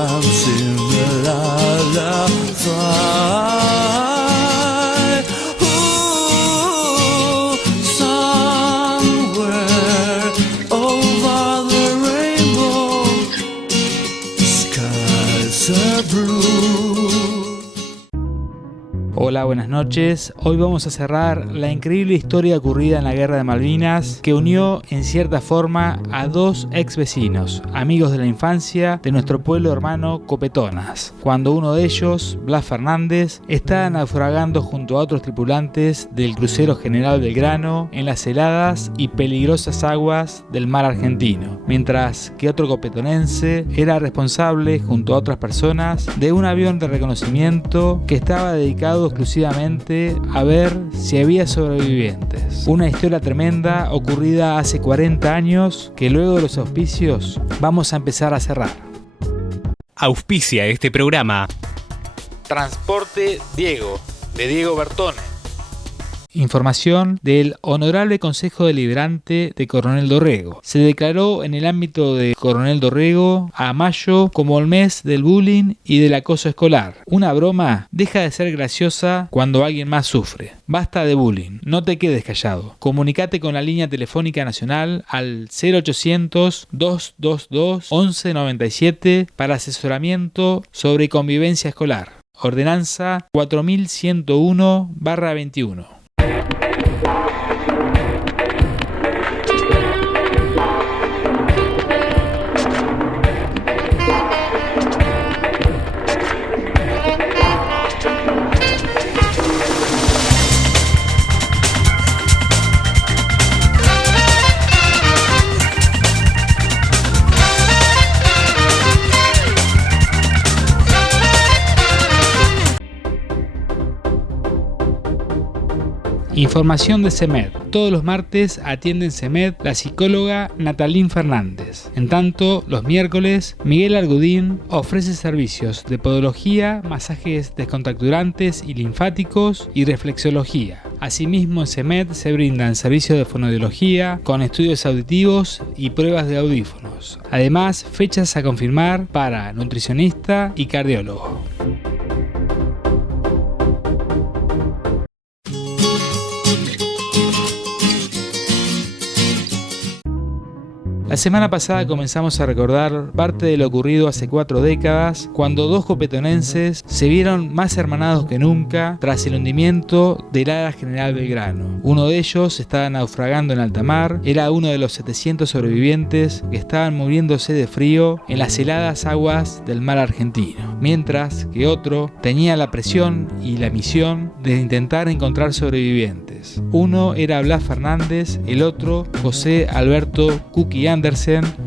once in a lullaby. Ooh, somewhere over the rainbow, skies are blue. Hola, buenas noches. Hoy vamos a cerrar la increíble historia ocurrida en la Guerra de Malvinas, que unió en cierta forma a dos ex vecinos, amigos de la infancia de nuestro pueblo hermano Copetonas, cuando uno de ellos, Blas Fernández, estaba naufragando junto a otros tripulantes del crucero General Belgrano en las heladas y peligrosas aguas del mar argentino, mientras que otro copetonense era responsable, junto a otras personas, de un avión de reconocimiento que estaba dedicado exclusivamente a ver si había sobrevivientes. Una historia tremenda ocurrida hace 40 años que luego de los auspicios vamos a empezar a cerrar. Auspicia este programa Transporte Diego, de Diego Bertone. Información del Honorable Consejo Deliberante de Coronel Dorrego. Se declaró en el ámbito de Coronel Dorrego a mayo como el mes del bullying y del acoso escolar. Una broma deja de ser graciosa cuando alguien más sufre. Basta de bullying, no te quedes callado. Comunicate con la línea telefónica nacional al 0800-222-1197 para asesoramiento sobre convivencia escolar. Ordenanza 4101/21. Información de CEMED. Todos los martes atiende en CEMED la psicóloga Natalín Fernández. En tanto, los miércoles, Miguel Argudín ofrece servicios de podología, masajes descontracturantes y linfáticos y reflexología. Asimismo, en CEMED se brindan servicios de fonoaudiología con estudios auditivos y pruebas de audífonos. Además, fechas a confirmar para nutricionista y cardiólogo. La semana pasada comenzamos a recordar parte de lo ocurrido hace 4 décadas, cuando dos copetonenses se vieron más hermanados que nunca tras el hundimiento del ala General Belgrano. Uno de ellos estaba naufragando en alta mar, era uno de los 700 sobrevivientes que estaban muriéndose de frío en las heladas aguas del mar argentino, mientras que otro tenía la presión y la misión de intentar encontrar sobrevivientes. Uno era Blas Fernández, el otro José Alberto Cookie Andersen,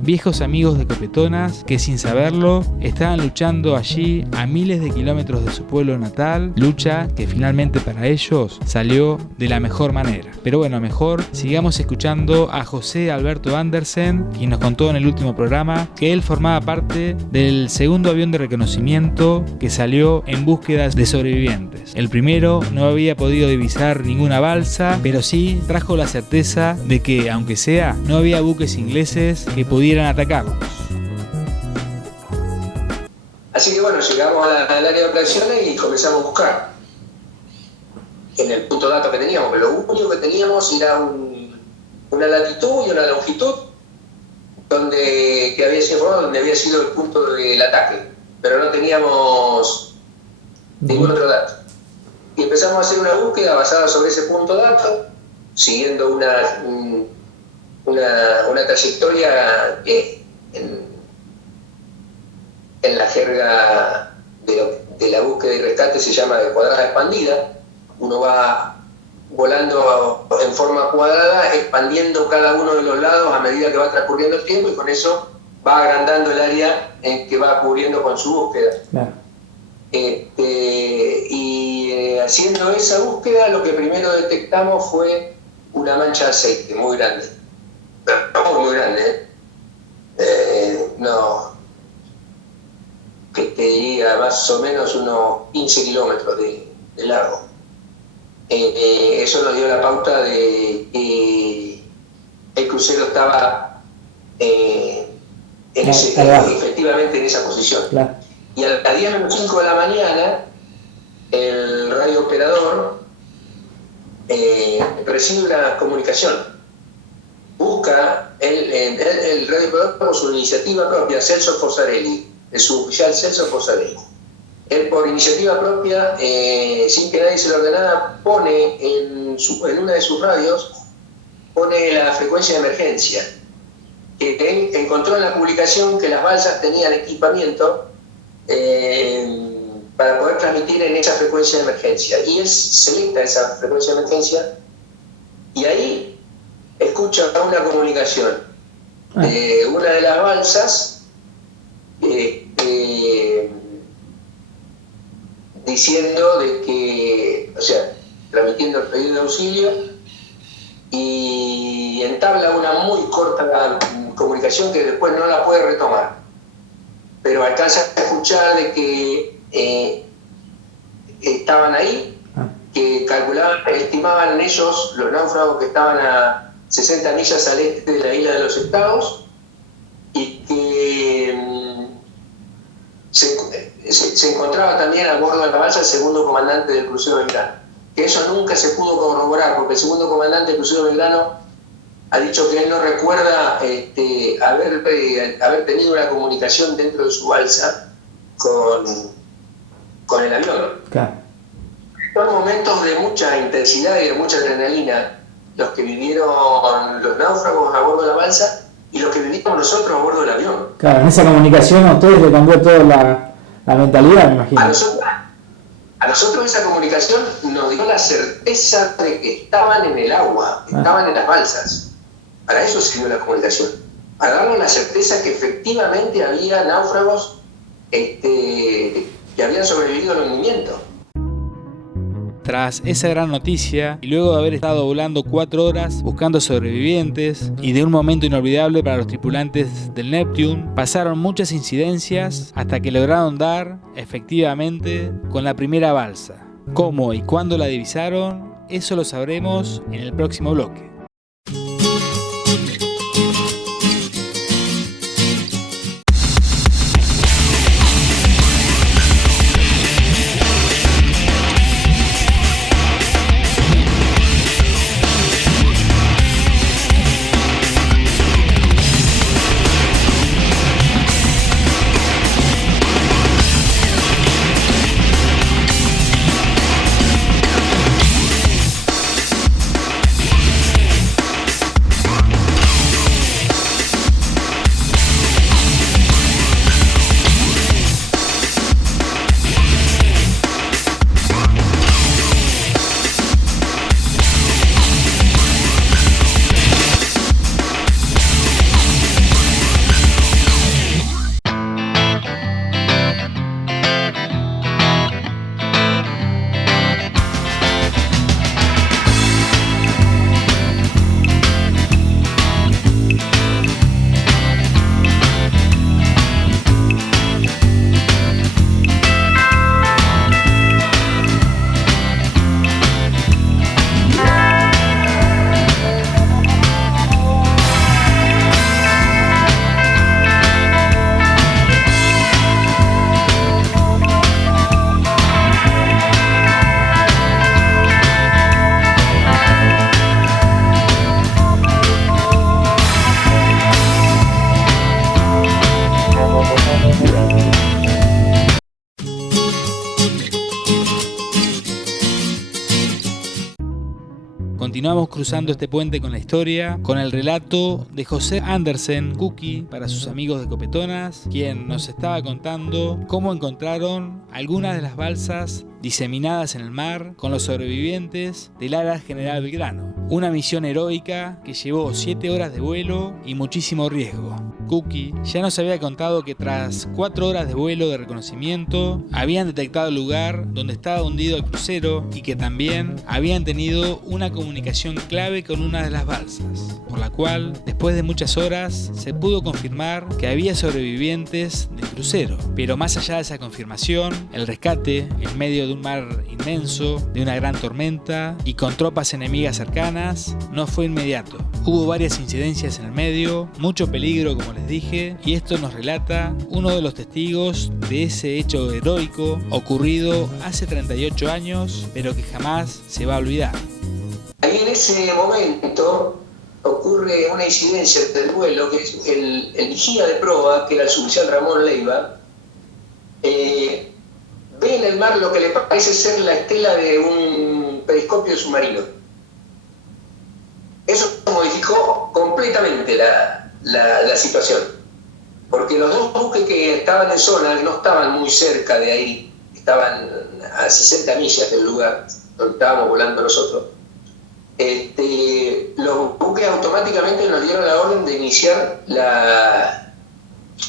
viejos amigos de Copetonas que sin saberlo estaban luchando allí a miles de kilómetros de su pueblo natal, lucha que finalmente para ellos salió de la mejor manera. Pero bueno, mejor sigamos escuchando a José Alberto Andersen, quien nos contó en el último programa que él formaba parte del segundo avión de reconocimiento que salió en búsqueda de sobrevivientes. El primero no había podido divisar ninguna balsa, pero sí trajo la certeza de que, aunque sea, no había buques ingleses que pudieran atacarlos. Así que bueno, llegamos al área de operaciones y comenzamos a buscar en el punto dato que teníamos, pero lo único que teníamos era una latitud y una longitud que había sido formado, donde había sido el punto del ataque, pero no teníamos ningún otro dato. Y empezamos a hacer una búsqueda basada sobre ese punto dato, siguiendo una trayectoria que en la jerga de la búsqueda y rescate se llama de cuadrada expandida. Uno va volando en forma cuadrada, expandiendo cada uno de los lados a medida que va transcurriendo el tiempo, y con eso va agrandando el área en que va cubriendo con su búsqueda. Claro. Haciendo esa búsqueda, lo que primero detectamos fue una mancha de aceite muy grande. Muy grande, no, que te diría más o menos unos 15 kilómetros de largo. Eso nos dio la pauta de que el crucero estaba efectivamente en esa posición. Claro. Y a las 10:05 de la mañana, el radiooperador recibe una comunicación. Busca el radiooperador por su iniciativa propia, Celso Fossarelli, el suboficial Celso Fossarelli. Él, por iniciativa propia, sin que nadie se lo ordenara, pone en una de sus radios, pone la frecuencia de emergencia. Que él encontró en la publicación que las balsas tenían equipamiento para poder transmitir en esa frecuencia de emergencia. Y él selecta esa frecuencia de emergencia y ahí escucha una comunicación de una de las balsas diciendo de que, o sea, transmitiendo el pedido de auxilio, y entabla una muy corta comunicación que después no la puede retomar, pero alcanza a escuchar de que estaban ahí, que calculaban, estimaban ellos, los náufragos, que estaban a 60 millas al este de la isla de los Estados, y que se encontraba también a bordo de la balsa el segundo comandante del crucero Belgrano. Que eso nunca se pudo corroborar, porque el segundo comandante del crucero Belgrano ha dicho que él no recuerda haber tenido una comunicación dentro de su balsa con el avión. Claro. Son momentos de mucha intensidad y de mucha adrenalina los que vivieron los náufragos a bordo de la balsa y los que vivimos nosotros a bordo del avión. Claro, en esa comunicación a ustedes le cambió toda la mentalidad, me imagino. A nosotros esa comunicación nos dio la certeza de que estaban en el agua, estaban en las balsas. Para eso sirvió la comunicación, para darnos la certeza que efectivamente había náufragos que habían sobrevivido al hundimiento. Tras esa gran noticia, y luego de haber estado volando 4 horas buscando sobrevivientes, y de un momento inolvidable para los tripulantes del Neptune, pasaron muchas incidencias hasta que lograron dar, efectivamente, con la primera balsa. ¿Cómo y cuándo la divisaron? Eso lo sabremos en el próximo bloque. Continuamos cruzando este puente con la historia, con el relato de José Andersen Cookie para sus amigos de Copetonas, quien nos estaba contando cómo encontraron algunas de las balsas diseminadas en el mar con los sobrevivientes del Ala General Belgrano. Una misión heroica que llevó 7 horas de vuelo y muchísimo riesgo. Cookie ya nos había contado que tras 4 horas de vuelo de reconocimiento habían detectado el lugar donde estaba hundido el crucero y que también habían tenido una comunicación clave con una de las balsas, por la cual después de muchas horas se pudo confirmar que había sobrevivientes del crucero. Pero más allá de esa confirmación, el rescate en medio de un mar inmenso, de una gran tormenta y con tropas enemigas cercanas, no fue inmediato. Hubo varias incidencias en el medio, mucho peligro como les dije, y esto nos relata uno de los testigos de ese hecho heroico ocurrido hace 38 años, pero que jamás se va a olvidar. Ahí en ese momento ocurre una incidencia del vuelo, que es el vigía de proa, que era el suboficial Ramón Leiva, ve en el mar lo que le parece ser la estela de un periscopio submarino. Eso modificó completamente la situación, porque los dos buques que estaban en zona no estaban muy cerca de ahí, estaban a 60 millas del lugar donde estábamos volando nosotros. Los buques automáticamente nos dieron la orden de iniciar la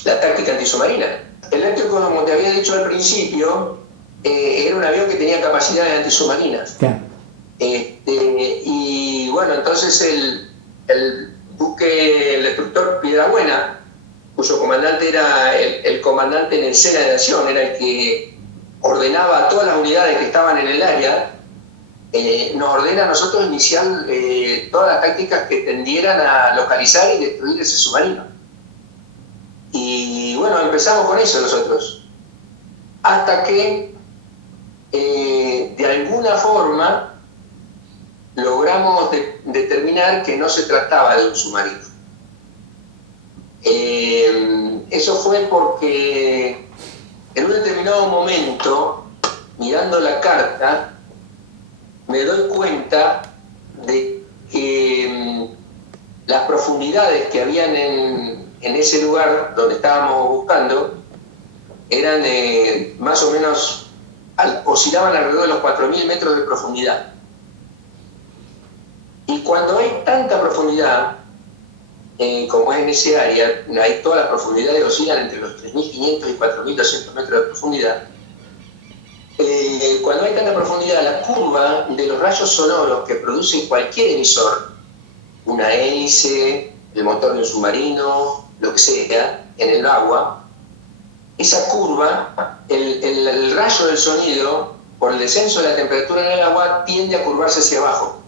táctica antisubmarina. El Electro, como te había dicho al principio, era un avión que tenía capacidades antisubmarinas. Y bueno, entonces el buque, el destructor Piedrabuena, cuyo comandante era el comandante en escena de acción, era el que ordenaba a todas las unidades que estaban en el área, nos ordena a nosotros iniciar todas las tácticas que tendieran a localizar y destruir ese submarino. Y bueno, empezamos con eso nosotros, hasta que de alguna forma logramos determinar que no se trataba de un submarino. Eso fue porque en un determinado momento, mirando la carta, me doy cuenta de que las profundidades que habían en ese lugar donde estábamos buscando eran más o menos, oscilaban alrededor de los 4.000 metros de profundidad. Y cuando hay tanta profundidad, como es en ese área, hay todas las profundidades oscilan entre los 3.500 y 4.200 metros de profundidad. Cuando hay tanta profundidad, la curva de los rayos sonoros que produce cualquier emisor, una hélice, el motor de un submarino, lo que sea, en el agua, esa curva, el rayo del sonido, por el descenso de la temperatura en el agua, tiende a curvarse hacia abajo.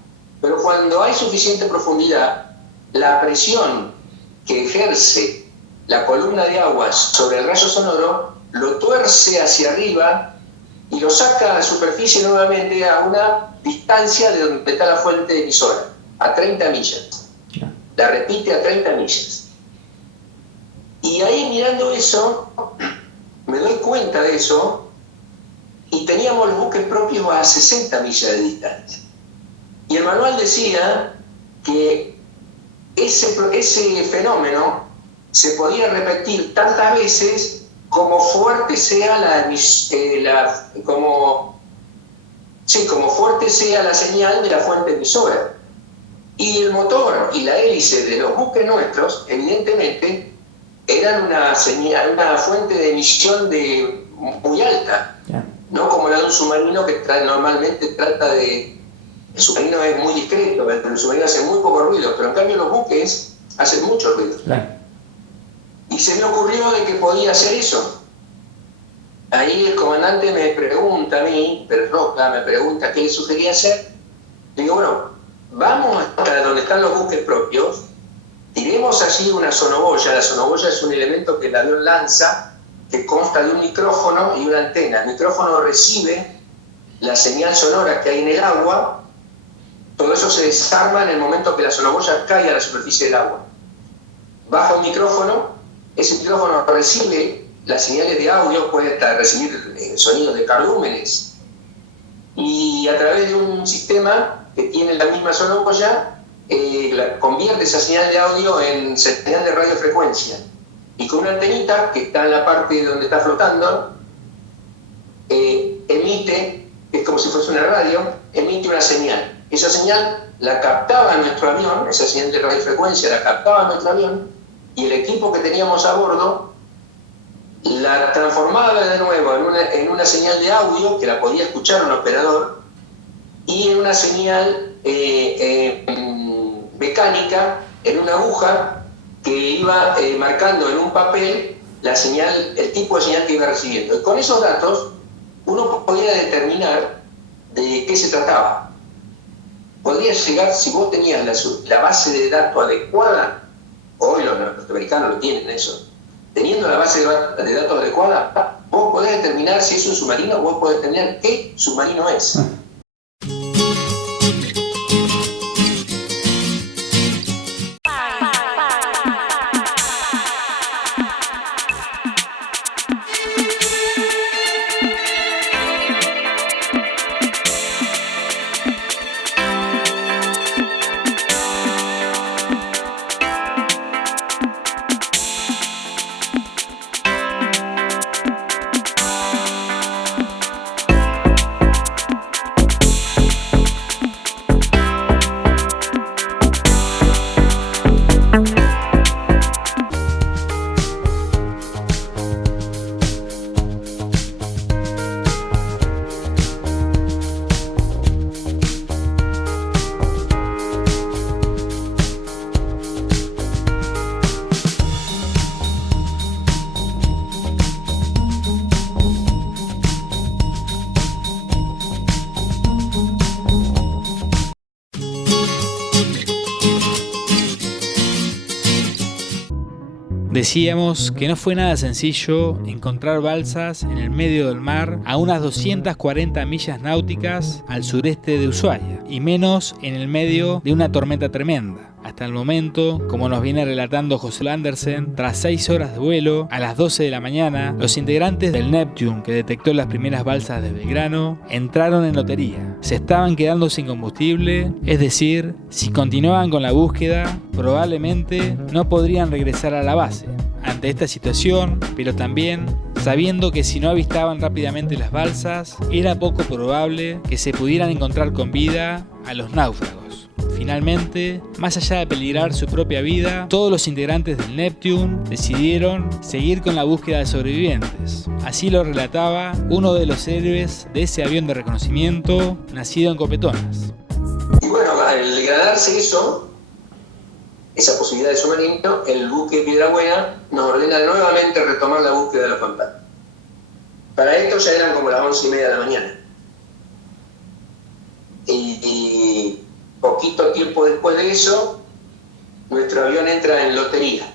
Pero cuando hay suficiente profundidad, la presión que ejerce la columna de agua sobre el rayo sonoro lo tuerce hacia arriba y lo saca a la superficie nuevamente a una distancia de donde está la fuente emisora, a 30 millas. La repite a 30 millas. Y ahí mirando eso, me doy cuenta de eso, y teníamos los buques propios a 60 millas de distancia. Y el manual decía que ese fenómeno se podía repetir tantas veces como fuerte sea como fuerte sea la señal de la fuente emisora. Y el motor y la hélice de los buques nuestros, evidentemente, eran una fuente de emisión muy alta, no como la de un submarino que normalmente trata de... El submarino es muy discreto, el submarino hace muy poco ruido, pero en cambio los buques hacen mucho ruido. Y se me ocurrió de que podía hacer eso. Ahí el comandante me pregunta a mí, Pérez Roca, me pregunta qué le sugería hacer. Le digo, bueno, vamos hasta donde están los buques propios, tiremos allí una sonoboya. La sonoboya es un elemento que el avión lanza, que consta de un micrófono y una antena. El micrófono recibe la señal sonora que hay en el agua. Todo eso se desarma en el momento que la sonoboya cae a la superficie del agua. Baja un micrófono, ese micrófono recibe las señales de audio, puede hasta recibir sonidos de carlúmenes, y a través de un sistema que tiene la misma sonoboya, convierte esa señal de audio en señal de radiofrecuencia, y con una antenita que está en la parte donde está flotando, emite, es como si fuese una radio, emite una señal. Esa señal la captaba nuestro avión, esa señal de radiofrecuencia la captaba nuestro avión, y el equipo que teníamos a bordo la transformaba de nuevo en una señal de audio que la podía escuchar un operador, y en una señal mecánica, en una aguja que iba marcando en un papel la señal, el tipo de señal que iba recibiendo. Y con esos datos uno podía determinar de qué se trataba. podrías llegar, si vos tenías la base de datos adecuada, hoy los norteamericanos lo tienen eso, teniendo la base de datos adecuada, vos podés determinar si es un submarino, vos podés determinar qué submarino es. Decíamos que no fue nada sencillo encontrar balsas en el medio del mar a unas 240 millas náuticas al sureste de Ushuaia, y menos en el medio de una tormenta tremenda. Hasta el momento, como nos viene relatando José Andersen, tras 6 horas de vuelo, a las 12 de la mañana, los integrantes del Neptune, que detectó las primeras balsas de Belgrano, entraron en lotería. Se estaban quedando sin combustible, es decir, si continuaban con la búsqueda, probablemente no podrían regresar a la base. Ante esta situación, pero también sabiendo que si no avistaban rápidamente las balsas, era poco probable que se pudieran encontrar con vida a los náufragos. Finalmente, más allá de peligrar su propia vida, todos los integrantes del Neptune decidieron seguir con la búsqueda de sobrevivientes. Así lo relataba uno de los héroes de ese avión de reconocimiento, nacido en Copetonas. Y bueno, al degradarse eso, esa posibilidad de submarino, el buque Piedrabuena nos ordena nuevamente retomar la búsqueda de los fantasmas. Para esto ya eran como las 11:30 de la mañana. Y poquito tiempo después de eso, nuestro avión entra en lotería.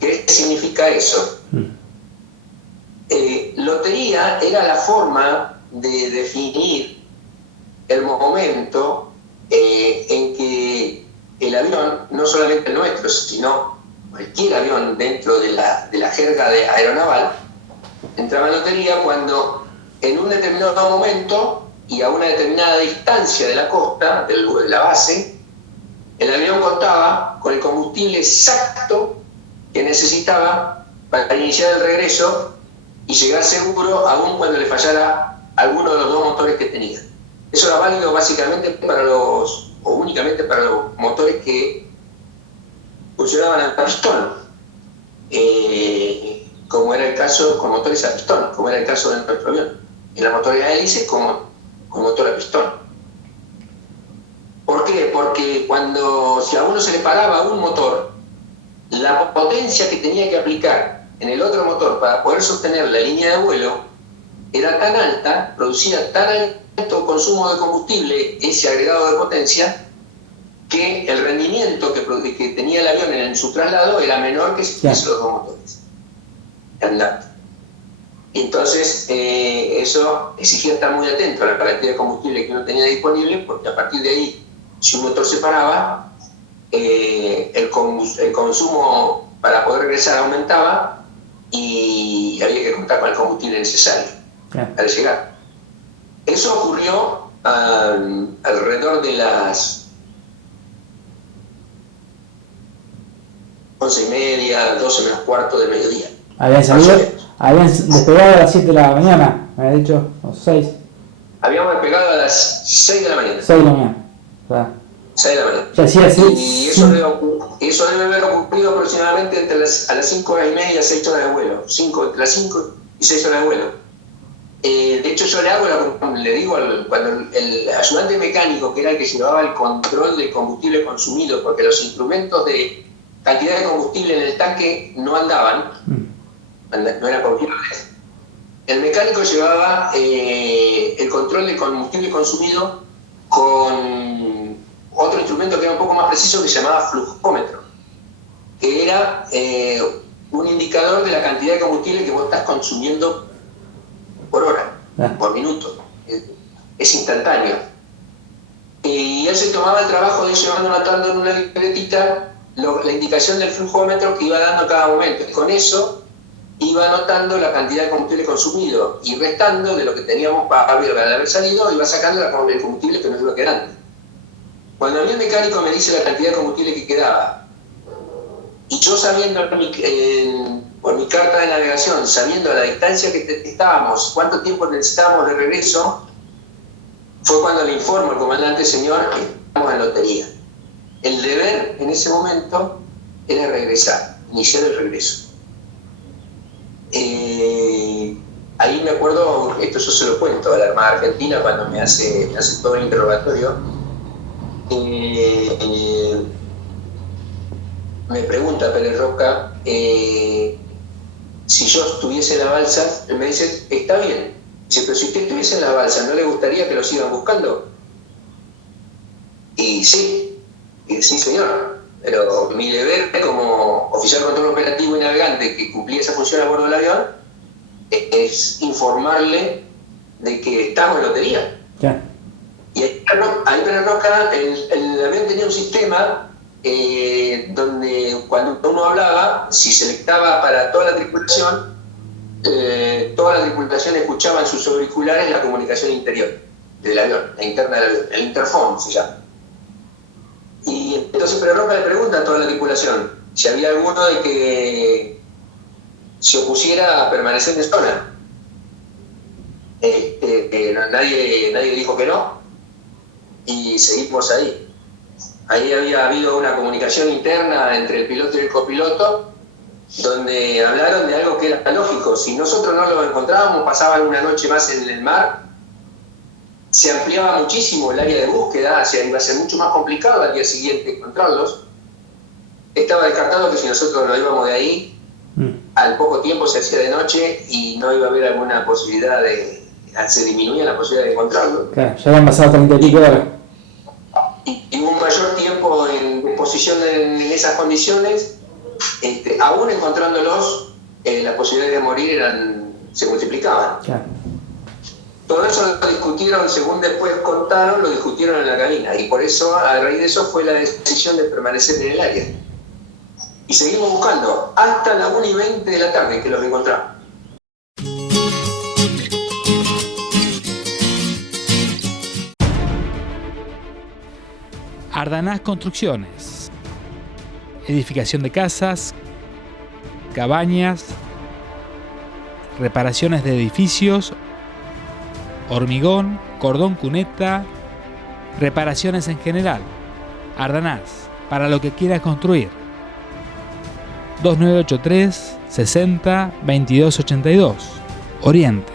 ¿Qué significa eso? Lotería era la forma de definir el momento en que el avión, no solamente el nuestro, sino cualquier avión dentro de la jerga de aeronaval, entraba en lotería cuando en un determinado momento y a una determinada distancia de la costa, de la base, el avión contaba con el combustible exacto que necesitaba para iniciar el regreso y llegar seguro aún cuando le fallara alguno de los dos motores que tenía. Eso era válido básicamente o únicamente para los motores que funcionaban a pistón, como era el caso con motores a pistón, como era el caso de nuestro avión. En los motores a hélice con motor a pistón. ¿Por qué? Porque si a uno se le paraba un motor, la potencia que tenía que aplicar en el otro motor para poder sostener la línea de vuelo era tan alta, producía tan alto consumo de combustible, ese agregado de potencia, que el rendimiento que tenía el avión en su traslado era menor que si tuviese los dos motores andando. Entonces, eso exigía estar muy atento a la cantidad de combustible que uno tenía disponible, porque a partir de ahí, si un motor se paraba, el consumo para poder regresar aumentaba y había que contar con el combustible necesario para llegar. Eso ocurrió alrededor de las 11:30, 12 menos cuarto del mediodía. Habían despegado a las 7 de la mañana, me había dicho, o 6. Habíamos despegado a las 6 de la mañana. 6 de la mañana. O sea, 6 de la mañana. Ya sí, y eso debe haber ocurrido aproximadamente a las 5 horas y media, 6 horas de vuelo. Entre las 5 y 6 horas de vuelo. De hecho, yo le digo cuando el ayudante mecánico, que era el que llevaba el control del combustible consumido, porque los instrumentos de cantidad de combustible en el tanque no andaban, no eran confiables. El mecánico llevaba el control de combustible consumido con otro instrumento que era un poco más preciso que se llamaba flujómetro, que era un indicador de la cantidad de combustible que vos estás consumiendo por hora, por minuto. Es instantáneo. Y él se tomaba el trabajo de ir llevando anotando en una libretita la indicación del flujómetro que iba dando cada momento. Y con eso iba anotando la cantidad de combustible consumido y restando de lo que teníamos para haber salido, iba sacando el combustible que nos iba quedando. Cuando a mí el mecánico me dice la cantidad de combustible que quedaba, y yo sabiendo por mi carta de navegación, sabiendo a la distancia que estábamos, cuánto tiempo necesitábamos de regreso, fue cuando le informo al comandante: señor, estamos en lotería. El deber en ese momento era regresar, iniciar el regreso. Ahí me acuerdo, esto yo se lo cuento a la Armada Argentina cuando me hace todo el interrogatorio. Me pregunta Pérez Roca si yo estuviese en la balsa. Él me dice: está bien. Dice: pero si usted estuviese en la balsa, ¿no le gustaría que lo sigan buscando? Y sí, señor. Pero mi deber como oficial de control operativo y navegante que cumplía esa función a bordo del avión es informarle de que estamos en lotería. Ya. Y ahí Pérez Roca, el avión tenía un sistema donde cuando uno hablaba, si selectaba para toda la tripulación escuchaba en sus auriculares la comunicación interior del avión, la interna del avión, el interphone se llama. Y entonces Pérez Roca le pregunta a toda la tripulación si había alguno de que se opusiera a permanecer en zona. Nadie dijo que no, y seguimos ahí. Ahí había habido una comunicación interna entre el piloto y el copiloto, donde hablaron de algo que era lógico. Si nosotros no lo encontrábamos, pasaba una noche más en el mar, se ampliaba muchísimo el área de búsqueda, o sea, iba a ser mucho más complicado al día siguiente encontrarlos. Estaba descartado que si nosotros nos íbamos de ahí, al poco tiempo se hacía de noche y no iba a haber alguna posibilidad se disminuía la posibilidad de encontrarlos. Claro, ya habían pasado 30 y pico horas. Y un mayor tiempo en posición en esas condiciones, aún encontrándolos, las posibilidades de morir se multiplicaban. Claro. Todo eso lo discutieron, según después contaron, lo discutieron en la cabina, y por eso, a raíz de eso, fue la decisión de permanecer en el área. Y seguimos buscando hasta la 1:20 de la tarde que los encontramos. Ardanaz Construcciones. Edificación de casas, cabañas, reparaciones de edificios, hormigón, cordón cuneta, reparaciones en general. Ardanaz, para lo que quieras construir. 2983 60 2282, Oriente.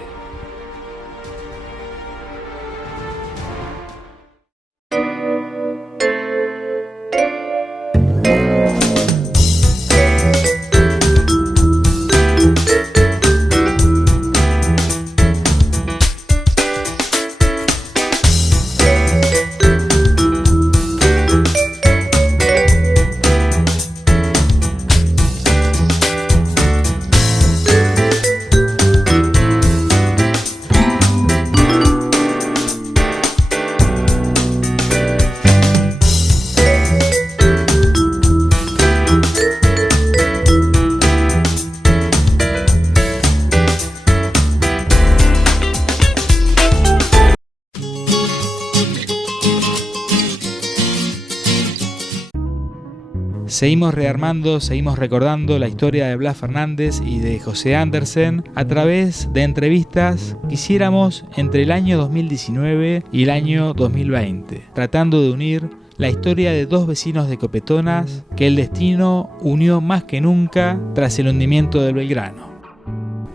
Seguimos rearmando, seguimos recordando la historia de Blas Fernández y de José Andersen a través de entrevistas que hiciéramos entre el año 2019 y el año 2020, tratando de unir la historia de dos vecinos de Copetonas que el destino unió más que nunca tras el hundimiento del Belgrano.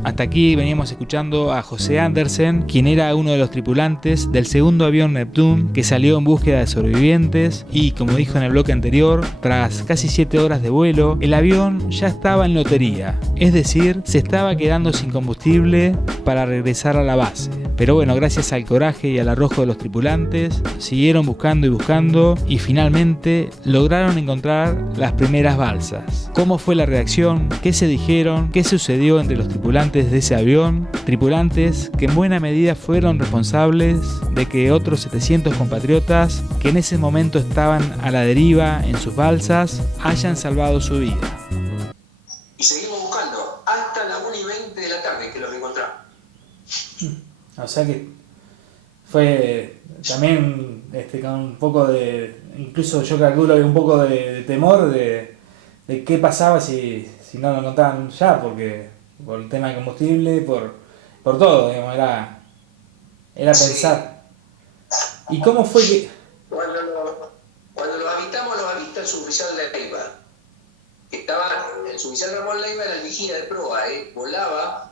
Hasta aquí veníamos escuchando a José Andersen, quien era uno de los tripulantes del segundo avión Neptune que salió en búsqueda de sobrevivientes y, como dijo en el bloque anterior, tras casi 7 horas de vuelo, el avión ya estaba en lotería, es decir, se estaba quedando sin combustible para regresar a la base. Pero bueno, gracias al coraje y al arrojo de los tripulantes, siguieron buscando y buscando y finalmente lograron encontrar las primeras balsas. ¿Cómo fue la reacción? ¿Qué se dijeron? ¿Qué sucedió entre los tripulantes de ese avión? Tripulantes que en buena medida fueron responsables de que otros 700 compatriotas que en ese momento estaban a la deriva en sus balsas hayan salvado su vida. Y seguimos buscando hasta las 1:20 de la tarde que los encontramos. O sea que fue también con un poco de, incluso yo calculo que un poco de temor de qué pasaba si no lo encontraban ya, porque por el tema de combustible, por todo, digamos, era pensar. ¿Y cómo fue que...? Cuando los avistamos, los avista el suboficial Leiva, que estaba, el suboficial Ramón Leiva era el vigía de proa, volaba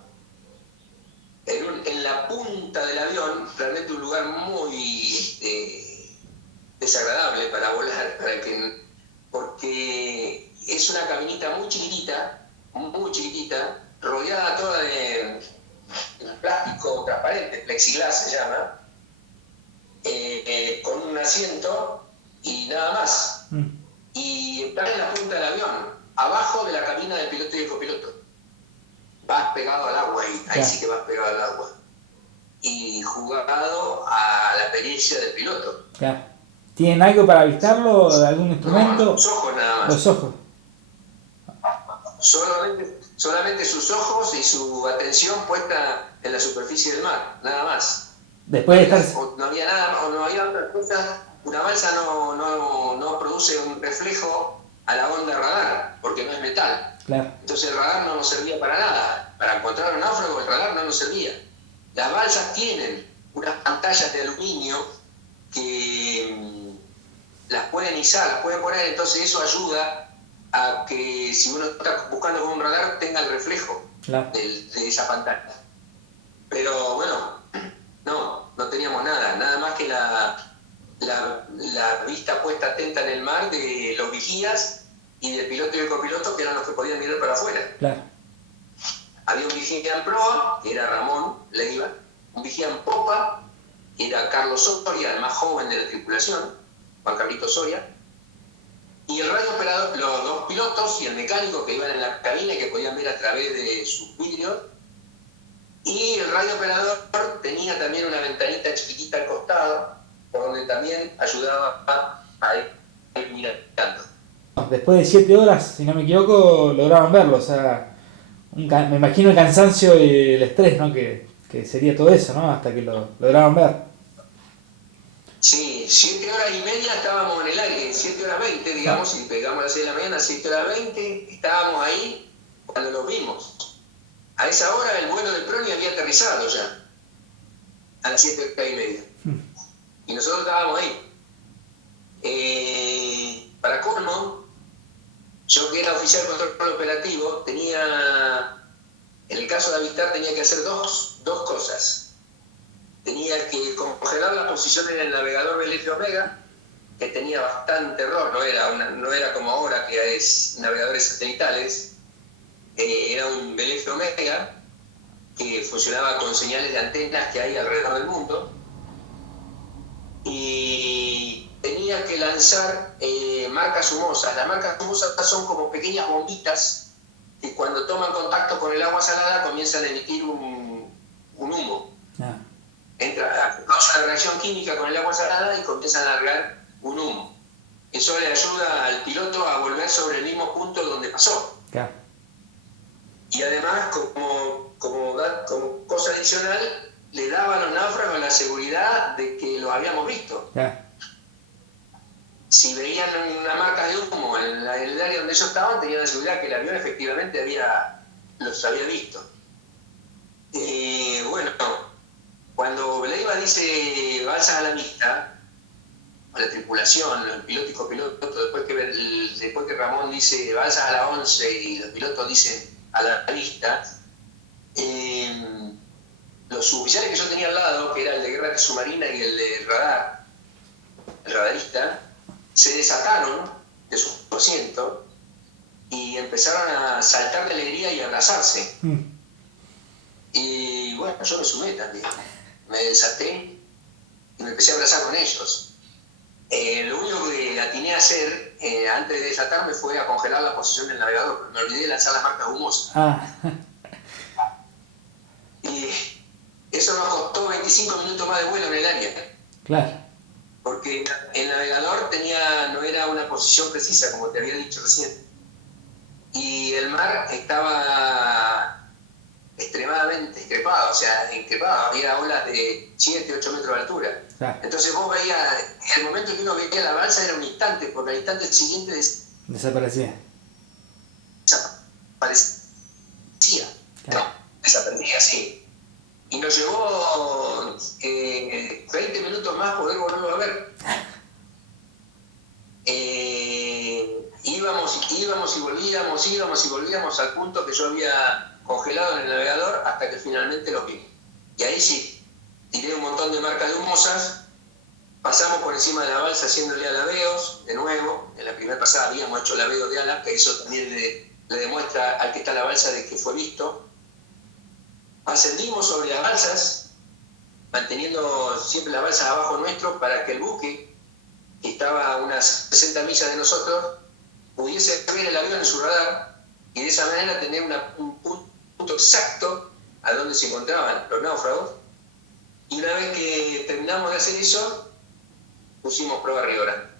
en la punta del avión, realmente un lugar muy desagradable para volar, porque es una cabinita muy chiquitita, rodeada toda de plástico transparente, plexiglas se llama, con un asiento y nada más. Y está en la punta del avión, abajo de la cabina del piloto y el copiloto. Vas pegado al agua ahí sí que vas pegado al agua. Y jugado a la pericia del piloto. Claro. ¿Tienen algo para avistarlo? ¿Algún instrumento? No, los ojos nada más. Los ojos. Solamente sus ojos y su atención puesta en la superficie del mar, nada más. Después de estar... No había nada, o no había otra cosa. Una balsa no produce un reflejo a la onda radar, porque no es metal. Claro. Entonces el radar no nos servía para nada. Para encontrar un náufrago el radar no nos servía. Las balsas tienen unas pantallas de aluminio que las pueden izar, las pueden poner, entonces eso ayuda a que si uno está buscando con un radar tenga el reflejo de esa pantalla. Pero bueno, no teníamos nada más que la vista puesta atenta en el mar de los vigías y del piloto y el copiloto, que eran los que podían mirar para afuera. Claro. Había un vigía en proa, que era Ramón Leiva, un vigía en popa, que era Carlos Soria, el más joven de la tripulación, Juan Carlitos Soria, y el radio operador, los dos pilotos y el mecánico que iban en la cabina y que podían ver a través de sus vidrios, y el radio operador tenía también una ventanita chiquitita al costado, por donde también ayudaba a ir mirando. Después de 7 horas, si no me equivoco, lograron verlo, o sea, me imagino el cansancio y el estrés, ¿no? Que sería todo eso, ¿no? Hasta que lo lograron ver. Sí, 7 horas y media estábamos en el aire, 7 horas 20, digamos, si pegamos a las 6 de la mañana, 7 horas 20, estábamos ahí cuando los vimos. A esa hora el vuelo del Proni había aterrizado ya, a las 7 horas y media. Y nosotros estábamos ahí. Para colmo, yo que era oficial de control operativo, en el caso de avistar tenía que hacer dos cosas. Tenía que congelar las posiciones en el navegador Belete Omega, que tenía bastante error, no era como ahora que es navegadores satelitales, era un Belete Omega que funcionaba con señales de antenas que hay alrededor del mundo, y tenía que lanzar marcas humosas. Las marcas humosas son como pequeñas bombitas que cuando toman contacto con el agua salada comienzan a emitir un humo. Causa la reacción química con el agua salada y comienzan a largar un humo. Eso le ayuda al piloto a volver sobre el mismo punto donde pasó. Y además, como cosa adicional, le daba a los náufragos la seguridad de que los habíamos visto. Si veían una marca de humo en el área donde ellos estaban, tenían la seguridad que el avión efectivamente los había visto. Bueno, cuando Leiva dice balsas a la vista, a la tripulación, el piloto y copiloto, después que Ramón dice balsas a la 11 y los pilotos dicen a la vista, los suboficiales que yo tenía al lado, que era el de guerra submarina y el de radar, el radarista, se desataron de su asiento y empezaron a saltar de alegría y a abrazarse. Y bueno, yo me sumé también. me desaté y me empecé a abrazar con ellos. Lo único que atiné a hacer antes de desatarme fue a congelar la posición del navegador, pero me olvidé de lanzar las marcas humosas. Y eso nos costó 25 minutos más de vuelo en el área. Claro. Porque el navegador no era una posición precisa, como te había dicho recién. Y el mar estaba extremadamente increpado, había olas de 7, 8 metros de altura. Claro. Entonces vos veías, el momento que uno veía la balsa era un instante, porque al instante siguiente Desaparecía. Desaparecía. Claro. No, desaparecía, sí. Y nos llevó 20 minutos más poder volverlo a ver. Íbamos y volvíamos al punto que yo había congelado en el navegador hasta que finalmente lo vi. Y ahí sí, tiré un montón de marcas de humosas, pasamos por encima de la balsa haciéndole alabeos, de nuevo. En la primera pasada habíamos hecho laveo de ala, que eso también le demuestra al que está en la balsa de que fue visto. Ascendimos sobre las balsas, manteniendo siempre las balsas abajo nuestro para que el buque, que estaba a unas 60 millas de nosotros, pudiese ver el avión en su radar y de esa manera tener un punto exacto a donde se encontraban los náufragos. Y una vez que terminamos de hacer eso, pusimos prueba rigorante.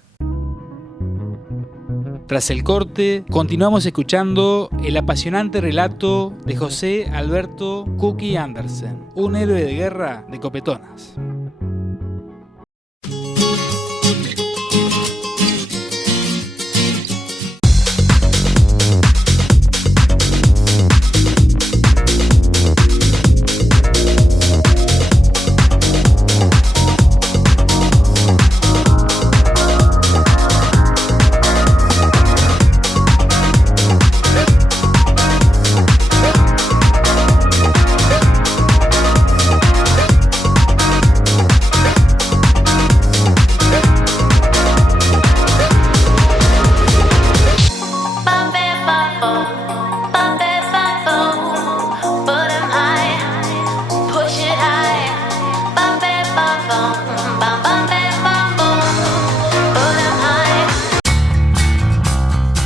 Tras el corte, continuamos escuchando el apasionante relato de José Alberto Cookie Andersen, un héroe de guerra de copetonas.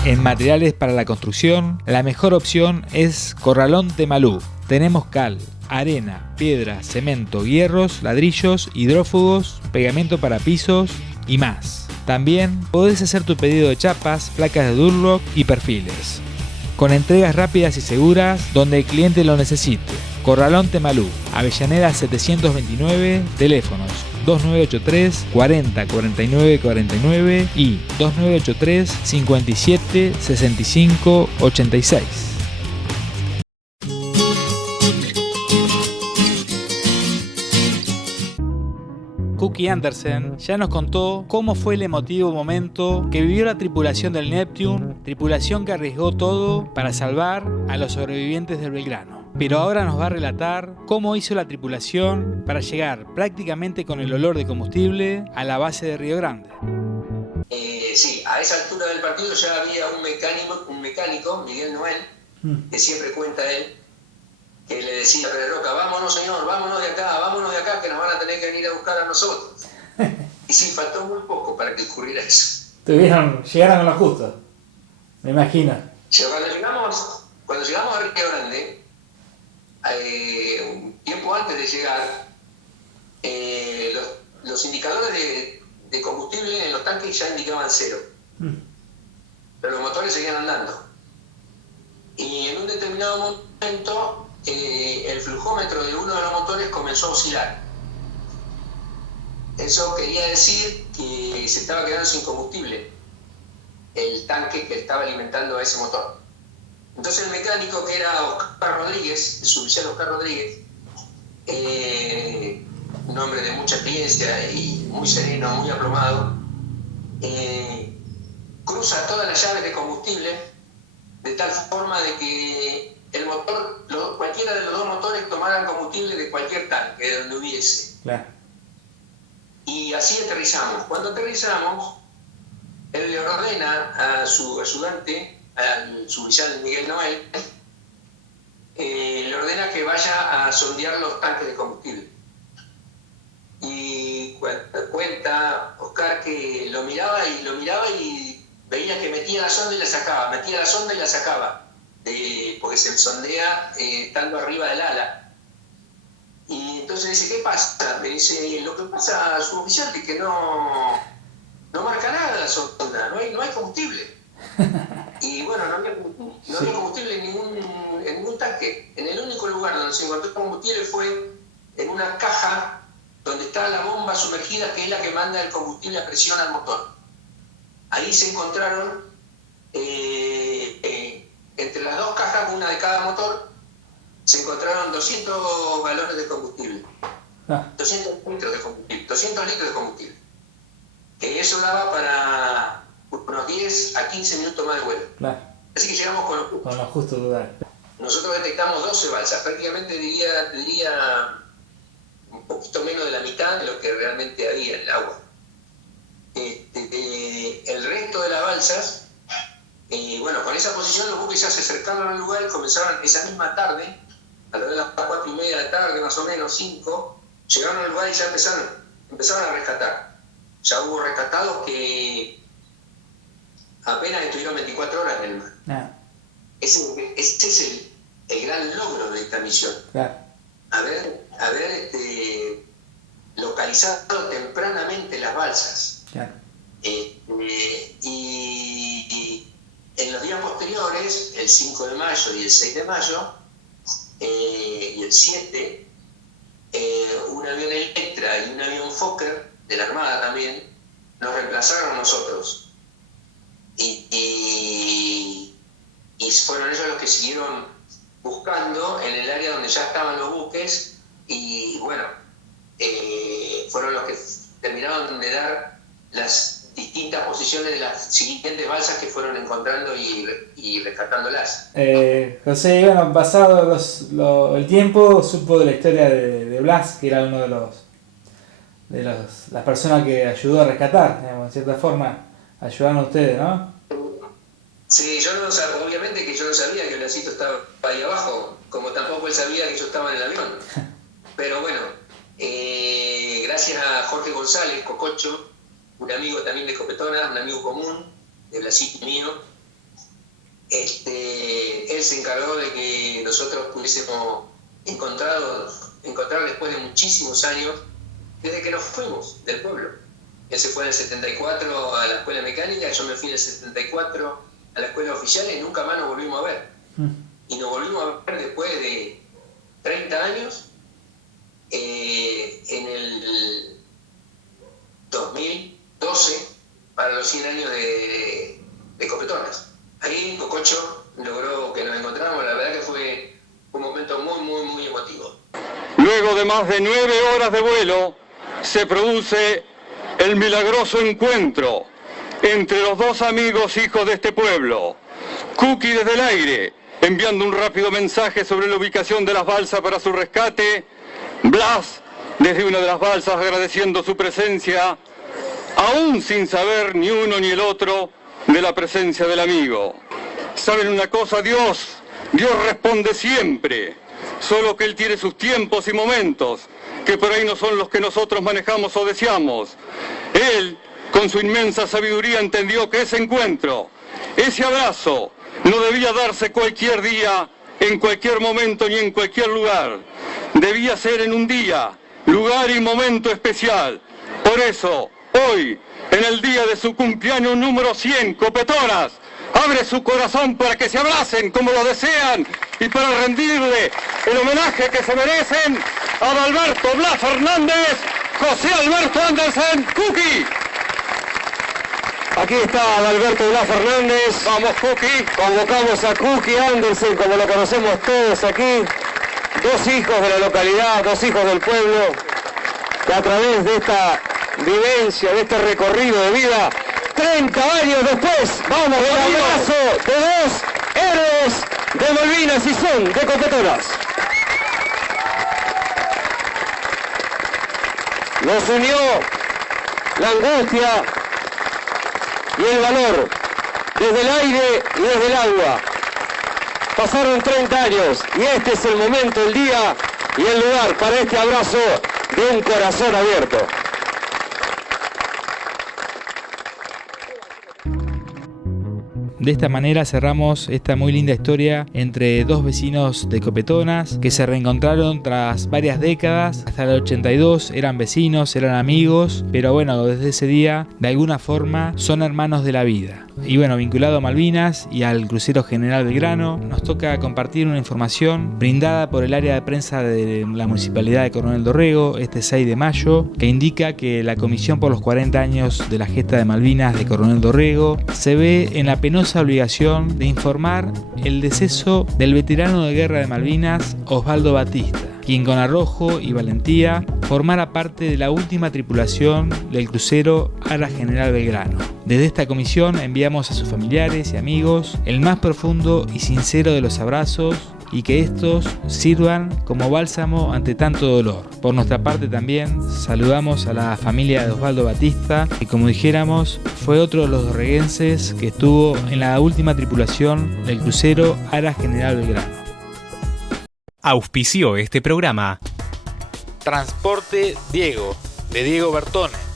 En materiales para la construcción, la mejor opción es Corralón Temalú. Tenemos cal, arena, piedra, cemento, hierros, ladrillos, hidrófugos, pegamento para pisos y más. También podés hacer tu pedido de chapas, placas de Durlock y perfiles. Con entregas rápidas y seguras donde el cliente lo necesite. Corralón Temalú, Avellaneda 729, teléfonos 2983 40 49 49 y 2983 57 65 86. Cookie Andersen ya nos contó cómo fue el emotivo momento que vivió la tripulación del Neptune, tripulación que arriesgó todo para salvar a los sobrevivientes del Belgrano. Pero ahora nos va a relatar cómo hizo la tripulación para llegar prácticamente con el olor de combustible a la base de Río Grande. Sí, a esa altura del partido ya había un mecánico, Miguel Noel, que siempre cuenta él, que le decía a Pérez Roca: vámonos señor, vámonos de acá, que nos van a tener que venir a buscar a nosotros. Y sí, faltó muy poco para que ocurriera eso. Llegaron a lo justo, me imagino. Cuando llegamos a Río Grande, un tiempo antes de llegar, los indicadores de combustible en los tanques ya indicaban 0. Pero los motores seguían andando. Y en un determinado momento, el flujómetro de uno de los motores comenzó a oscilar. Eso quería decir que se estaba quedando sin combustible el tanque que estaba alimentando a ese motor. Entonces el mecánico, que era Oscar Rodríguez, el suboficial Oscar Rodríguez, un hombre de mucha experiencia y muy sereno, muy aplomado, cruza todas las llaves de combustible de tal forma de que el motor, cualquiera de los dos motores tomaran combustible de cualquier tanque, de donde hubiese. Claro. Y así aterrizamos. Cuando aterrizamos, él le ordena a su ayudante, al suboficial Miguel Noel, le ordena que vaya a sondear los tanques de combustible. y cuenta Oscar que lo miraba y veía que metía la sonda y la sacaba, porque se sondea estando arriba del ala. Y entonces dice, ¿qué pasa? Me dice, lo que pasa, suboficial, es que no marca nada la sonda, no hay combustible. Y bueno, no había combustible en ningún tanque. En el único lugar donde se encontró combustible fue en una caja donde está la bomba sumergida, que es la que manda el combustible a presión al motor. Ahí se encontraron, entre las dos cajas, una de cada motor, se encontraron 200 galones de combustible. 200 litros de combustible. Que eso daba para unos 10 a 15 minutos más de vuelo. Claro. Así que llegamos con lo justo total. Nosotros detectamos 12 balsas, prácticamente diría un poquito menos de la mitad de lo que realmente había en el agua. El resto de las balsas, bueno, con esa posición los buques ya se acercaron al lugar y comenzaron esa misma tarde, alrededor de las 4:30 de la tarde, más o menos 5, llegaron al lugar y ya empezaron a rescatar. Ya hubo rescatados que apenas estuvieron 24 horas en el mar. Ese es el gran logro de esta misión. Claro. Haber localizado tempranamente las balsas. Claro. Y en los días posteriores, el 5 de mayo y el 6 de mayo, y el 7, un avión Electra y un avión Fokker de la Armada también nos reemplazaron a nosotros. Y fueron ellos los que siguieron buscando en el área donde ya estaban los buques, y bueno, fueron los que terminaron de dar las distintas posiciones de las siguientes balsas que fueron encontrando y rescatándolas. José, bueno, pasado el tiempo, supo de la historia de Blas, que era uno de las personas que ayudó a rescatar, digamos, en cierta forma, ayudaron a ustedes, ¿no? Sí, obviamente que yo no sabía que Blasito estaba ahí abajo, como tampoco él sabía que yo estaba en el avión. Pero bueno, gracias a Jorge González, Cococho, un amigo también de Copetonas, un amigo común de Blasito y mío, él se encargó de que nosotros pudiésemos encontrar después de muchísimos años, desde que nos fuimos del pueblo. Él se fue en el 74 a la escuela mecánica, yo me fui en el 74 a la escuela oficial y nunca más nos volvimos a ver. Y nos volvimos a ver después de 30 años, en el 2012, para los 100 años de Copetonas. Ahí Cococho logró que nos encontráramos, la verdad que fue un momento muy, muy, muy emotivo. Luego de más de 9 horas de vuelo, se produce el milagroso encuentro entre los dos amigos hijos de este pueblo. Cookie desde el aire, enviando un rápido mensaje sobre la ubicación de las balsas para su rescate. Blas, desde una de las balsas, agradeciendo su presencia, aún sin saber ni uno ni el otro de la presencia del amigo. ¿Saben una cosa? Dios responde siempre, solo que Él tiene sus tiempos y momentos, que por ahí no son los que nosotros manejamos o deseamos. Él, con su inmensa sabiduría, entendió que ese encuentro, ese abrazo, no debía darse cualquier día, en cualquier momento ni en cualquier lugar. Debía ser en un día, lugar y momento especial. Por eso, hoy, en el día de su cumpleaños número 100, Copetonas abre su corazón para que se abracen como lo desean y para rendirle el homenaje que se merecen a Adalberto Blas Fernández, José Alberto Andersen, Cookie. Aquí está Adalberto Blas Fernández. Vamos, Cookie. Convocamos a Cookie Andersen, como lo conocemos todos aquí. Dos hijos de la localidad, dos hijos del pueblo, que a través de esta vivencia, de este recorrido de vida, 30 años después, vamos al abrazo de dos héroes de Malvinas y son de Copetonas. Nos unió la angustia y el valor, desde el aire y desde el agua. Pasaron 30 años y este es el momento, el día y el lugar para este abrazo de un corazón abierto. De esta manera cerramos esta muy linda historia entre dos vecinos de Copetonas que se reencontraron tras varias décadas. Hasta el 82 eran vecinos, eran amigos, pero bueno, desde ese día de alguna forma son hermanos de la vida. Y bueno, vinculado a Malvinas y al crucero General Belgrano, nos toca compartir una información brindada por el área de prensa de la Municipalidad de Coronel Dorrego este 6 de mayo, que indica que la Comisión por los 40 años de la Gesta de Malvinas de Coronel Dorrego se ve en la penosa obligación de informar el deceso del veterano de guerra de Malvinas, Osvaldo Batista, quien con arrojo y valentía formara parte de la última tripulación del crucero Ara General Belgrano. Desde esta comisión enviamos a sus familiares y amigos el más profundo y sincero de los abrazos y que estos sirvan como bálsamo ante tanto dolor. Por nuestra parte también saludamos a la familia de Osvaldo Batista, que como dijéramos fue otro de los dorreguenses que estuvo en la última tripulación del crucero Ara General Belgrano. Auspició este programa Transporte Diego, de Diego Bertone.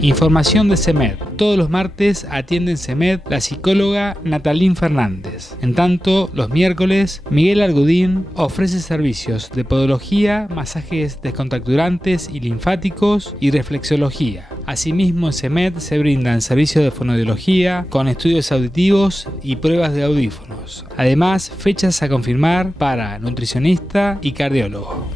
Información de CEMED. Todos los martes atiende en CEMED la psicóloga Natalín Fernández. En tanto, los miércoles, Miguel Argudín ofrece servicios de podología, masajes descontracturantes y linfáticos y reflexología. Asimismo, en CEMED se brindan servicios de fonoaudiología con estudios auditivos y pruebas de audífonos. Además, fechas a confirmar para nutricionista y cardiólogo.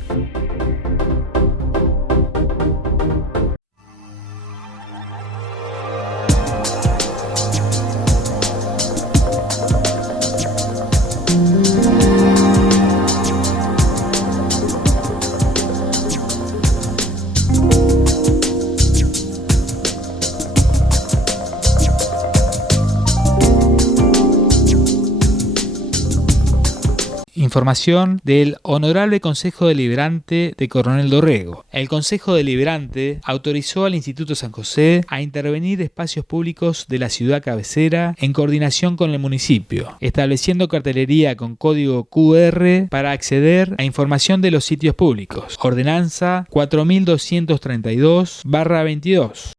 Información del Honorable Consejo Deliberante de Coronel Dorrego. El Consejo Deliberante autorizó al Instituto San José a intervenir espacios públicos de la ciudad cabecera en coordinación con el municipio, estableciendo cartelería con código QR para acceder a información de los sitios públicos. Ordenanza 4232/22.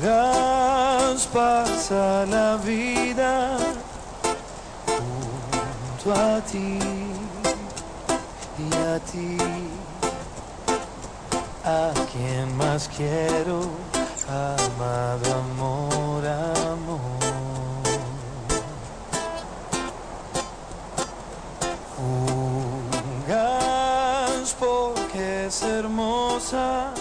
Fugaz pasa la vida a ti y a ti, a quien más quiero, amado amor, amor. Fugaz porque es hermosa